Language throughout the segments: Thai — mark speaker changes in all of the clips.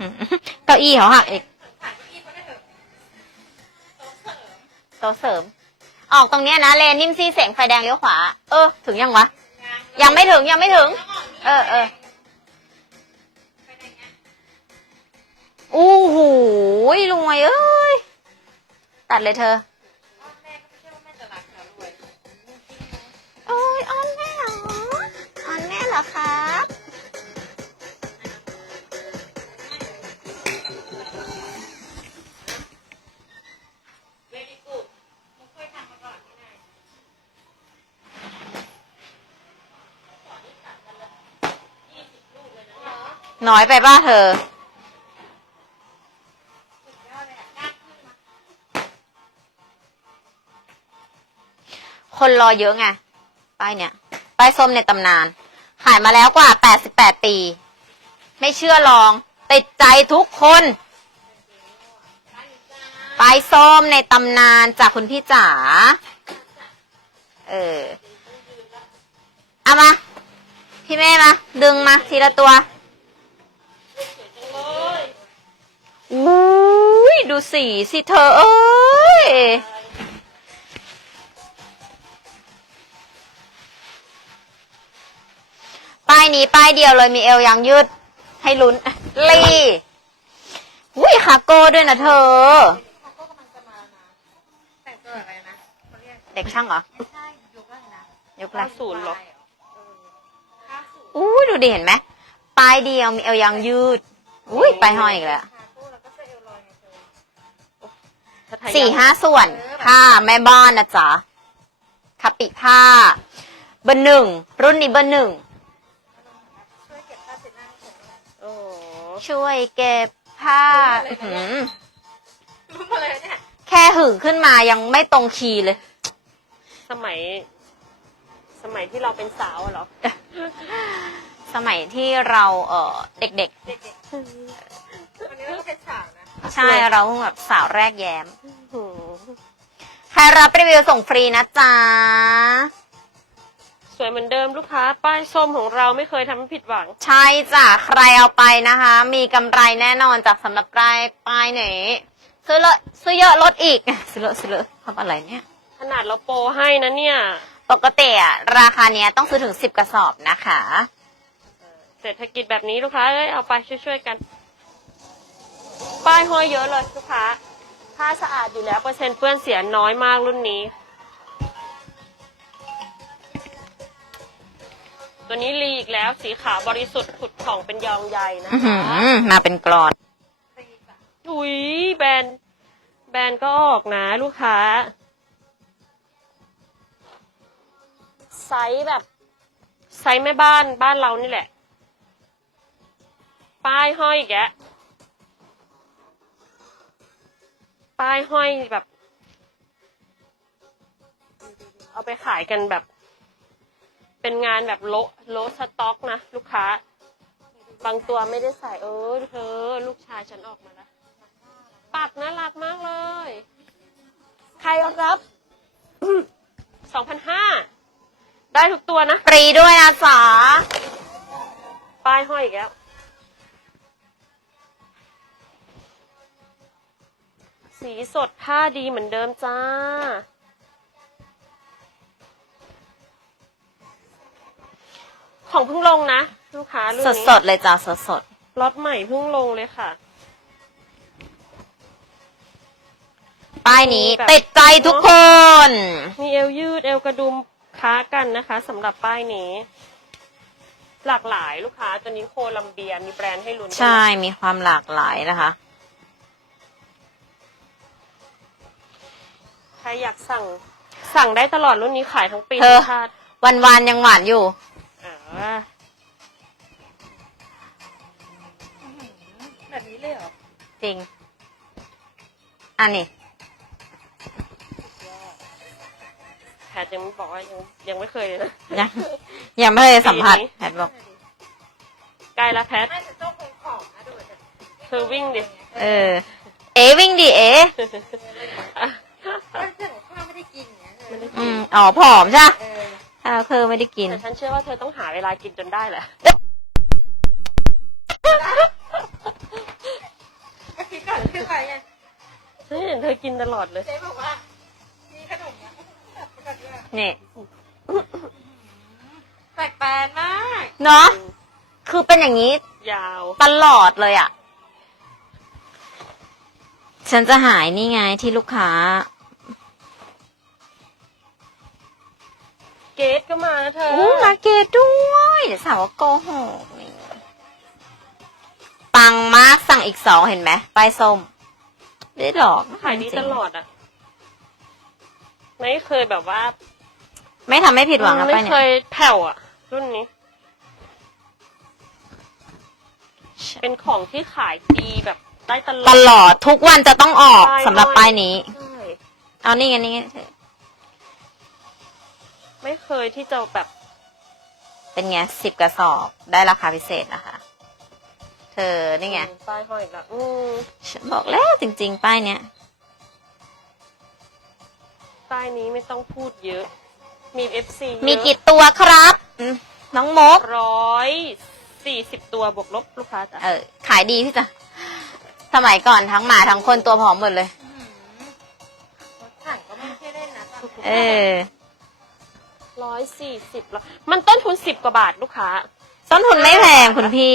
Speaker 1: เก้าอี้เขาหักอีกโต๊ะเสริมออกตรงเนี้ยนะเลนนิ่มซี่เสียงไฟแดงเลี้ยวขวาถึงยังวะยังไม่ถึงอู้หูรวยเอ้ยตัดเลยเธอโอ้ยอ้อนแม่เหรออ้อนแม่เหรอครับน้อยไปป่ะเธอคนรอเยอะไงป้ายเนี่ยป้ายส้มในตำนานขายมาแล้วกว่า88ปีไม่เชื่อลองติดใจทุกคนป้ายส้มในตำนานจากคุณพี่จ๋าเอามาพี่แม่มาดึงมาทีละตัวอุ้ยดูสีสิเธอเอ้ยป้ายนี้ป้ายเดียวเลยมีเอวยังยืดให้ลุ้นลี่อุ้ยคาโก้ด้วยนะเธอแต่งตัวอะไรนะเด็กช่างเหรอไม่ใช่ยุคอะไรนะยุคอะไร90หรออุ้ยดูดิเห็นไหมป้ายเดียวมีเอวยังยืดอุ้ยป้ายห้อยอีกแล้ว4-5 ส่วนผ้าแม่บ้านนะจ๊ะคาปิผ้าเบอร์1รุ่นนี้เบอร์1ช่วยเก็บผ้าแค่หึงขึ้นมายังไม่ตรงคีย์เลย
Speaker 2: สมัยที่เราเป็นสาวเหรอ
Speaker 1: สมัยที่เราเด็ก
Speaker 2: วันนี้เราก็เป็นสาวนะ
Speaker 1: ใช่เราแบบสาวแรกแย้มใครรับรีวิวส่งฟรีนะจ๊ะ
Speaker 2: สวยเหมือนเดิมลูกค้าป้ายส้มของเราไม่เคยทำให้ผิดหวัง
Speaker 1: ใช่จ้ะใครเอาไปนะคะมีกำไรแน่นอนจากสำหรับป้ายไหนซื้อเยอะลดอีกซื้อเลอะทำอะไรเนี่ย
Speaker 2: ขนาดเราโปรให้นะเนี่ย
Speaker 1: ปกติราคาเนี้ยต้องซื้อถึง10 กระสอบนะคะ
Speaker 2: เศรษฐกิจแบบนี้ลูกค้าเอาไปช่วยกันป้ายห้อยเยอะเลยลูกค้าผ้าสะอาดอยู่แล้วเปอร์เซ็นต์เปื้อนเสียน้อยมากรุ่นนี้ตัวนี้รีอีกแล้วสีขาวบริสุทธิ์ผุดผ่องเป็นยองใยนะคะ
Speaker 1: มาเป็นกรอน
Speaker 2: อุ้ยแบรนด์ก็ออกนะลูกค้าไซส์แบบไซส์แม่บ้านเรานี่แหละป้ายห้อยแกป้ายห้อยแบบเอาไปขายกันแบบเป็นงานแบบโลสต็อกนะลูกค้าบางตัวไม่ได้ใส่เธอลูกชายฉันออกมาแล้วปักน่ารักมากเลยใครรับ 2,500 ได้ทุกตัวนะ
Speaker 1: ฟรีด้วยนะจ๊ะ
Speaker 2: ป้ายห้อยอีกแล้วสีสดผ้าดีเหมือนเดิมจ้าของเพิ่งลงนะลูกค้ารุ่นนี้
Speaker 1: สดเลยจ้าสด
Speaker 2: ล็อตใหม่เพิ่งลงเลยค่ะ
Speaker 1: ป้ายนี้ติดใจทุกคน
Speaker 2: มีเอวยืดเอวกระดุมค้ากันนะคะสำหรับป้ายนี้หลากหลายลูกค้าตัวนี้โคลัมเบียมีแบรนด์ให้ลุ้น
Speaker 1: ใช่มีความหลากหลายนะคะ
Speaker 2: ใครอยากสั่งได้ตลอดรุ่นนี้ขายทั้งปี
Speaker 1: ทั้งชาติวันยังหวานอยู่
Speaker 2: แบบนี้เลยเหรอ
Speaker 1: จริงอันนี้
Speaker 2: แพทยังบอกว่ายังไม่เคยเลยนะ
Speaker 1: ยังไม่เคยสัมผัสแพทบอก
Speaker 2: ใกล้ละแพทเธอวิ่งดิ
Speaker 1: วิ่งดิ
Speaker 2: ไม่ได้กิน
Speaker 1: ผอมใช่เธอไม่ได้กิน
Speaker 2: แต่ฉันเชื่อว่าเธอต้องหาเวลากินจนได้แหละเธอกินตลอดเลย
Speaker 3: เจ๊บอกว่ามีขนมนะไปก่อนด้วย
Speaker 1: นี่
Speaker 3: แปลกแปลกมาก
Speaker 1: เนาะคือเป็นอย่างนี้
Speaker 2: ยาว
Speaker 1: ตลอดเลยอ่ะ ฉันจะหายนี่ไงที่ลูกค้า
Speaker 2: เกตก็มานะเธอ
Speaker 1: อู้มาเกตด้วยเดี๋ยวสาวว่าโกหกนี่ปังมากสั่งอีก2เห็นไหมป้ายส้มไม่ได้หรอก
Speaker 2: ขายดีตลอดอ่ะ ไม่เคยแบบว่า
Speaker 1: ไม่ทำให้ผิดหวังนะ
Speaker 2: ไม่
Speaker 1: ป้าย
Speaker 2: เค
Speaker 1: เนี่ย
Speaker 2: ยแผ่วอ่ะ รุ่นนี้ เป็นของที่ขายดีแบบได้ตลอด
Speaker 1: ตลอดทุกวันจะต้องออก
Speaker 2: ป้าย
Speaker 1: สำหรับ
Speaker 2: ด้วย
Speaker 1: ป้ายนี้
Speaker 2: ใช่
Speaker 1: เอานี่ไงนี่ไง
Speaker 2: ไม่เคยที่จะแบบ
Speaker 1: เป็นไง10 กระสอบได้ราคาพิเศษนะคะ เธอนี่ไง
Speaker 2: ป้ายห้อยอีกแล้ว
Speaker 1: ฉันบอกแล้วจริงๆป้ายเนี้ย
Speaker 2: ป้ายนี้ไม่ต้องพูดเยอะ มี FC
Speaker 1: มีกี่ตัวครับน้องมก
Speaker 2: 140 ตัวบวกลบลูกค้าจ้ะ
Speaker 1: ขายดีพี่จ้ะสมัยก่อนทั้งหมาทั้งคนตัวผอมหมดเลย
Speaker 3: รถถังก็ไม่ใช่เล่นนะตอนนี้
Speaker 1: เออ
Speaker 2: 140แล้วมันต้นทุน10 กว่าบาทลูกค้า
Speaker 1: ต้นทุนไม่แพงคุณพี่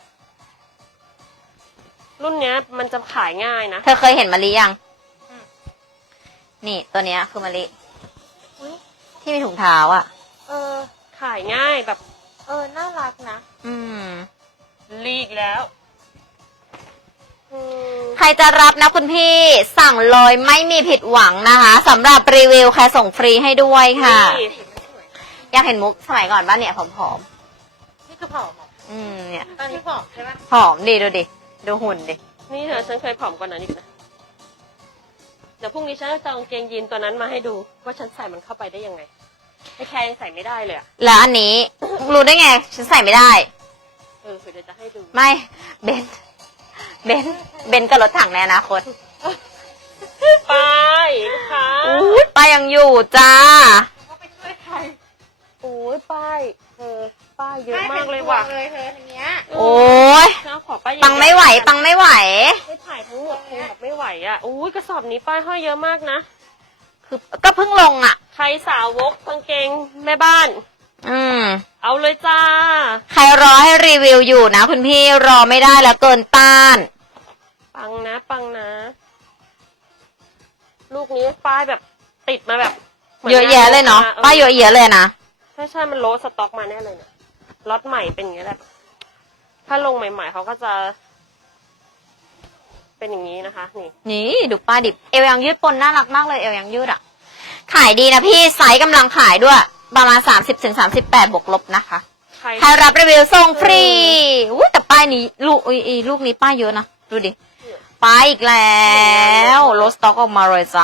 Speaker 2: รุ่นเนี้ยมันจะขายง่ายนะ
Speaker 1: เธอเคยเห็นมะลิยัง นี่ตัวเนี้ยคือมะลิ
Speaker 3: อุ๊ย
Speaker 1: ที่มีถุงเท้าอ่ะ
Speaker 2: ขายง่ายแบบ
Speaker 3: น่ารักนะ
Speaker 1: อืม
Speaker 2: ลีกแล้วอืม
Speaker 1: ใครจะรับนะคุณพี่สั่งเลยไม่มีผิดหวังนะคะสำหรับรีวิวแค่ส่งฟรีให้ด้วยค่ะ
Speaker 2: นี่
Speaker 1: อยากเห็นมุกสมัยก่อนบ้านเนี่ยผอม
Speaker 3: นี่คือผอมเหรอ
Speaker 1: ๆเนี่ย
Speaker 3: ตอนนี้ผอมใช่ปะ
Speaker 1: ผอมดีดูดิ ดูหุ่นดิ
Speaker 2: นี่เธอฉันเคยผอมกว่านั้นอีกนะ เดี๋ยวพรุ่งนี้ฉันจะเอากางเกงยีนตัวนั้นมาให้ดูว่าฉันใส่มันเข้าไปได้ยังไงไอ้แคร์ยังใส่ไม่ได้เลยอะ
Speaker 1: แล้วอันนี้ รู้ได้ไง ฉันใส่ไม่ได้
Speaker 2: เดี๋ยวจะให้ดู
Speaker 1: ไม่เบนเบนกับรถถังในอนาคต
Speaker 2: ไปลูกค้า
Speaker 1: อุ๊ยไปยังอยู่จ้า
Speaker 3: ก็ไปช่วยใคร
Speaker 2: โอ้ยป้ายป้ายเยอะมากเลยว่ะ
Speaker 3: ไม่เป็นพวงเลยเธอทีเนี้ย
Speaker 1: โอ้ย
Speaker 2: ฉันเอาขอป้าย
Speaker 1: ปังไม่ไหว ปังไม่ไหว
Speaker 2: ไม่ถ่ายทั้งหมดคงแบบไม่ไหวอ่ะอุ้ยกระสอบนี้ป้ายห้อยเยอะมากนะ
Speaker 1: คือก็เพิ่งลงอ่ะ
Speaker 2: ใครสาวกกางเกงแม่บ้าน
Speaker 1: อืม
Speaker 2: เอาเลยจ้า
Speaker 1: ใครรอให้รีวิวอยู่นะคุณพี่รอไม่ได้แล้วเกินต้าน
Speaker 2: ปังนะปังนะ ลูกนี้ป้ายแบบติดมาแบบหมืน
Speaker 1: เยอะแยะเลยเนาะป้ายเยอะแยะเลยนะ
Speaker 2: ใช่มันโลสต็อกมาแน่เลยเนี่ยล็อตใหม่เป็นอย่างนี้แหละถ้าลงใหม่ๆเขาก็จะ เป็นอย่างนี้นะคะ นี่
Speaker 1: นี่ดูป้ายดิบเอวยังยืดปนน่ารักมากเลยเอวยังยืดอ่ะ ขายดีนะพี่ไซส์กำลังขายด้วย ประมาณ30-38บวกลบนะคะ
Speaker 2: ใคร
Speaker 1: ใครรับรีวิวส่งฟรีอุ้ยแต่ป้ายนี้ลูกนี้ป้ายเยอะนะดูดิป้ายอีกแล้วลดสต็อกออกมาเลยจ้า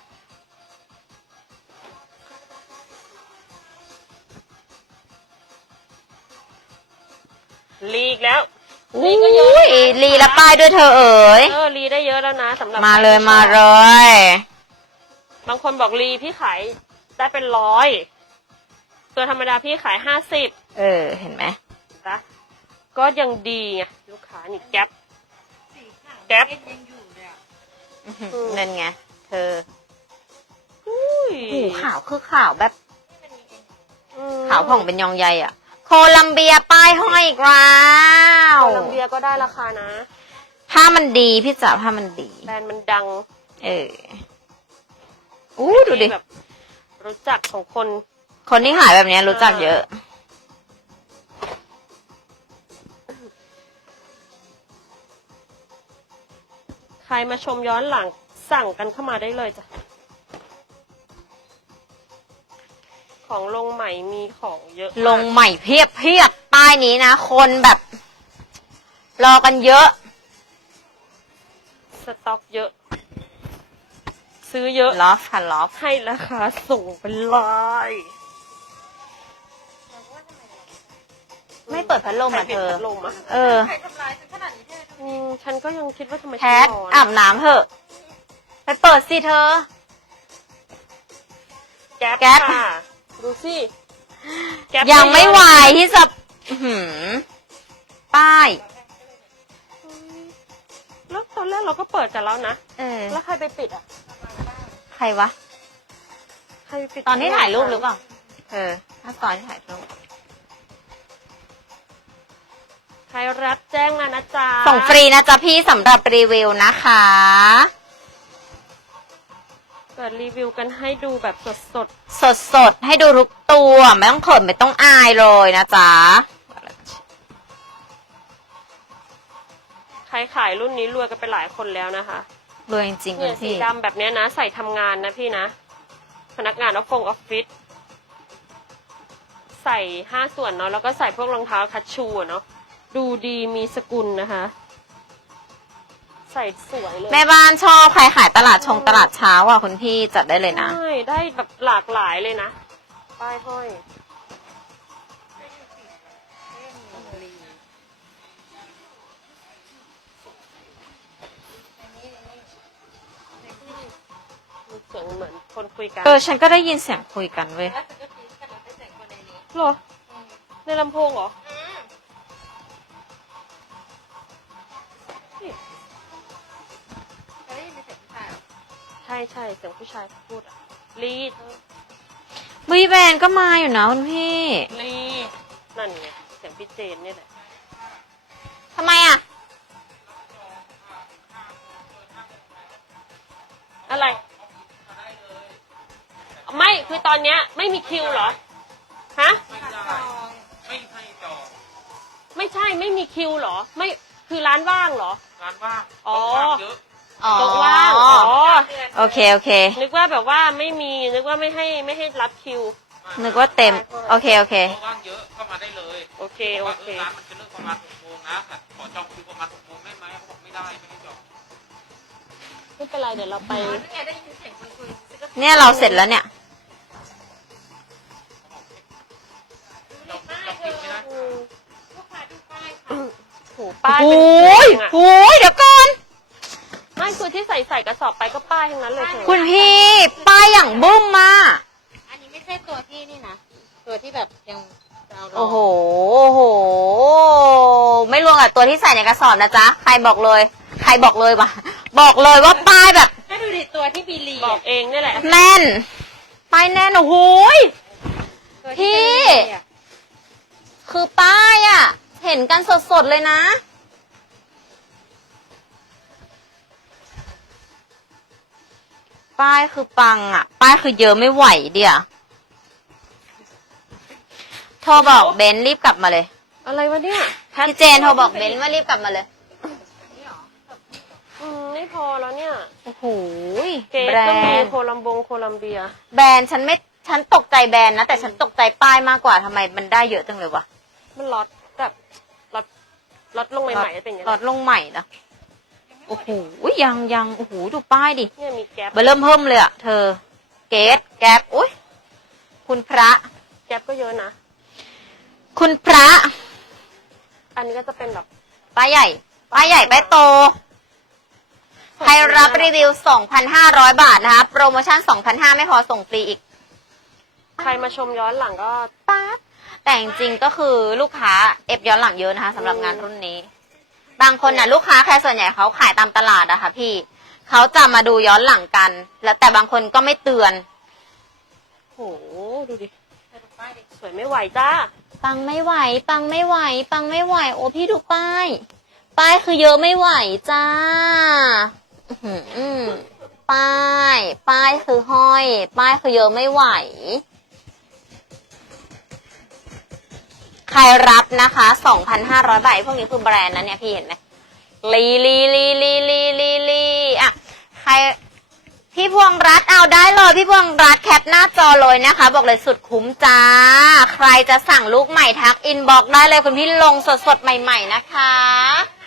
Speaker 2: ลีกแล้ว
Speaker 1: อุ้ย
Speaker 2: ก็เยอะนะ
Speaker 1: ลีและป้ายด้วยเธอเอ๋ย
Speaker 2: ลีได้เยอะแล้วนะสำหรับ
Speaker 1: มาเลย
Speaker 2: ใครที่
Speaker 1: มา
Speaker 2: ชอบ
Speaker 1: เลย
Speaker 2: บางคนบอกลีพี่ขายได้เป็น100ตัวธรรมดาพี่ขาย50
Speaker 1: เห็นไหม
Speaker 2: นะก็ยังดีไงลูกค้านี่แก๊ป
Speaker 3: สีขาว
Speaker 2: แก๊ป
Speaker 3: เอ็นยังอยู่เลยอะ
Speaker 1: นั่นไงเธอ
Speaker 2: อุ้ย
Speaker 1: หูขาวคือขาวแบบ
Speaker 2: อืม
Speaker 1: ขาวผ่องเป็นยองใยอ่ะ โคลัมเบียป้ายห้อยอีกแล้ว
Speaker 2: โคลัมเบียก็ได้ราคานะ
Speaker 1: ผ้ามันดีพี่จ๋าผ้ามันดี
Speaker 2: แบรนด์มันดัง
Speaker 1: อู้ดูดิ
Speaker 2: ที่แบบรู้จักของคน
Speaker 1: คนที่ขายแบบนี้รู้จักเยอะ
Speaker 2: ใครมาชมย้อนหลังสั่งกันเข้ามาได้เลยจ้ะของลงใหม่มีของเยอะมาก
Speaker 1: ลงใหม่เพียบป้ายนี้นะ คนแบบ รอกันเยอะ
Speaker 2: สต็อกเยอะ ซื้อเยอะ
Speaker 1: ลอฟค่ะลอฟ
Speaker 2: ให้ราคาสูงเป็นร้อย
Speaker 1: ไม่เปิดพัดลมอ่ะเธอ
Speaker 2: ลมอ่ะ
Speaker 3: ใครทำร้ายฉันขนาดนี้เธอดู
Speaker 2: ฉันก็ยังคิดว่าทำไม
Speaker 1: แพ
Speaker 2: ฉัน
Speaker 1: ท
Speaker 2: ร้อน
Speaker 1: อาบน้ำเถอะ ไปเปิดสิเธอ
Speaker 2: แก๊ป
Speaker 1: แก๊ป
Speaker 2: ค่ะดูสิแก๊ป
Speaker 1: ยังไม่ไหวที่จะอื้อหือป้าย
Speaker 2: แล้วตอนแรกเราก็เปิดกันแล้วนะ
Speaker 1: เออ
Speaker 2: แล้วใครไปปิดอ่ะ
Speaker 1: ใครวะ
Speaker 2: ใครไปปิด
Speaker 1: ตอนที่ถ่ายรูปหรือเปล่า เออ ถ้าตอนที่ถ่ายรูป
Speaker 2: ใครรับแจ้งมานะจ๊ะ
Speaker 1: ส่งฟรีนะจ๊ะพี่สำหรับรีวิวนะคะ
Speaker 2: เปิดรีวิวกันให้ดูแบบสด
Speaker 1: สดๆ ให้ดูทุกตัว ไม่ต้องเขินไม่ต้องอายเลยนะจ๊ะ
Speaker 2: ๆใครขายรุ่นนี้รวยกันไปหลายคนแล้วนะคะ
Speaker 1: รวยจริงๆ
Speaker 2: เนี่
Speaker 1: คุ
Speaker 2: ย
Speaker 1: ณ
Speaker 2: สี
Speaker 1: พี่
Speaker 2: ดำแบบเนี้ยนะ ใส่ทำงานนะพี่นะ พนักงานออฟฟิศใส่5 ส่วนเนาะแล้วก็ใส่พวกรองเท้าคัชชูอะเนาะดูดีมีสกุลนะคะ ใส่สวยเลย
Speaker 1: แม่บ้านชอบใครขายตลาดชงตลาดเช้าอ่ะคุณพี่จัดได้เลยนะ
Speaker 2: ใช่ได้แบบหลากหลายเลยนะ ป้ายห้อย มีเสียงเหมือนคนคุยกัน
Speaker 1: เออ ฉันก็ได้ยินเสียงคุยกันเว้ย
Speaker 3: แล้วฉันก็คิดกันเราได้แต่งคนในนี้
Speaker 2: เหรอ ในลำโพงเหรอ
Speaker 3: เขาได้ยินเป็นเสียงผู้ชายเหรอ
Speaker 2: ใช่ใช่เสียงผู้ชายพูดอะลีด
Speaker 1: วีแบนก็มาอยู่นะคุณพี่
Speaker 2: ลีดนั่นไงเสียงพี่เจนนี่แหละ
Speaker 1: ทำไมอ่ะ
Speaker 2: อะไร ไม่คือตอนเนี้ยไม่มีคิวเหรอ ฮะ ไม่ใช่ไม่มีคิวเหรอ ไม่คือร้านว่างเหรอ
Speaker 4: ร้านว่าง
Speaker 2: อ๋อ
Speaker 4: โต๊ะว่างเยอะ
Speaker 1: อ๋อ
Speaker 2: โต๊ะว่างอ๋อ
Speaker 1: โอเค โอเค
Speaker 2: นึกว่าแบบว่าไม่มีนึกว่าไม่ให้รับคิว
Speaker 1: นึกว่าเต็ม โอเค โอเค
Speaker 4: โต๊ะว่างเยอะเข้ามาได้เลย
Speaker 2: โอเค
Speaker 4: บ
Speaker 2: โอ
Speaker 4: อกว่า
Speaker 2: เค
Speaker 4: ร้านมันจะเลิกประมาณ6 โมงนะค่ะขอจองคิวประมาณ6 โมงได้ไหมเขาบอกไม่ได้ไม่ให้จอง
Speaker 2: ไม่เป็นไรเดี๋ยวเราไป
Speaker 3: อ๋อนี่ไงได้ยินเสียงคุยฉันก็
Speaker 1: เนี่ยเราเสร็จแล้วเนี่ย
Speaker 4: จองคิวไม่ได้
Speaker 3: ลูกค้าดูป้ายค่ะ
Speaker 2: โหป้าย
Speaker 1: โอ้
Speaker 2: เป็น
Speaker 1: ย
Speaker 2: แผงอะ
Speaker 1: โอ้ยเดี๋ยวก่อน
Speaker 2: ไม่คือที่ใส่กระสอบไปก็ป้ายทั้งนั้นเลยเธอ
Speaker 1: คุณพี่ ป้ายอย่างบุ้มมา
Speaker 3: อันนี้ไม่ใช่ตัวที่นี่นะ ตัวที่แบบยังจะเอาลง
Speaker 1: โอ้โห โอ้โห ไม่รวมกับตัวที่ใส่ในกระสอบนะจ๊ะ ใครบอกเลย ใครบอกเลยวะ บอกเลยว่าป้ายแบบ
Speaker 3: ให้ดูดิตัวที่บีลี
Speaker 2: บอกเองนี่แหละ
Speaker 1: แน่น ป้ายแน่น โอ้โหย
Speaker 3: ตัวที่เป็น
Speaker 1: พี่
Speaker 3: บีลีอะ
Speaker 1: คือป้ายอ่ะ เห็นกันสดๆเลยนะ ป้ายคือปังอ่ะ ป้ายคือเยอะไม่ไหวเดียวโทรบอกเบนซ์รีบกลับมาเลย
Speaker 2: อะไรวะเนี่ย
Speaker 1: พี่เจนโทรบอกเบนซ์ว่ารีบกลับมาเลย
Speaker 2: ไม่พอแล้วเนี่ย
Speaker 1: โอ้โห
Speaker 2: เกส
Speaker 1: แบร
Speaker 2: ก็มี
Speaker 1: นด์
Speaker 2: โคลัมเบีย
Speaker 1: แบรนด์ฉันตกใจแบรนด์นะ แต่ฉันตกใจป้ายมากกว่าทำไมมันได้เยอะจังเลยวะ
Speaker 2: มันล็อตแบบล็อตลงใหม่ๆจะเป็นอย่าง
Speaker 1: ล
Speaker 2: นี้
Speaker 1: ดลงใหม่นะโอ้โหยังโอ้โหดูป้ายดิ
Speaker 2: เนี่ยมีแก๊ป
Speaker 1: เริ่มเพิ่มเลยอะเธอ เกสแก๊ปอุ้ยคุณพระ
Speaker 2: แก๊ปก็เยอะนะ
Speaker 1: คุณพระ
Speaker 2: อันนี้ก็จะเป็นแบบ
Speaker 1: ป้ายใหญ่ป้ายโต ใครรับรีวิว 2,500 บาทนะคะ โปรโมชั่น 2,500 ไม่พอส่งฟรีอีก
Speaker 2: ใครมาชมย้อนหลังก็
Speaker 1: ป๊าดแต่จริงๆก็คือลูกค้าเอฟย้อนหลังเยอะนะคะสำหรับงานรุ่นนี้ บางคนน่ะลูกค้าแค่ส่วนใหญ่เขาขายตามตลาดอะค่ะพี่เขาจะมาดูย้อนหลังกัน แล้วแต่บางคนก็ไม่เตือน
Speaker 2: โหดูดิสวยไม่ไหวจ้า
Speaker 1: ปังไม่ไหว ปังไม่ไหว ปังไม่ไหว โอ้พี่ดูป้าย ป้ายคือเยอะไม่ไหวจ้าอื้อหือป้ายคือห้อย ป้ายคือเยอะไม่ไหว ใครรับนะคะ 2,500 บาทพวกนี้คือแบรนด์นะเนี่ยพี่เห็นไหมลีอ่ะใครพี่พวงรัตน์เอาได้เลยพี่พวงรัตน์แคปหน้าจอเลยนะคะ บอกเลยสุดคุ้มจ้า ใครจะสั่งลูกใหม่ทักอินบ็อกซ์ได้เลยคุณพี่ลงสดๆใหม่ๆนะคะ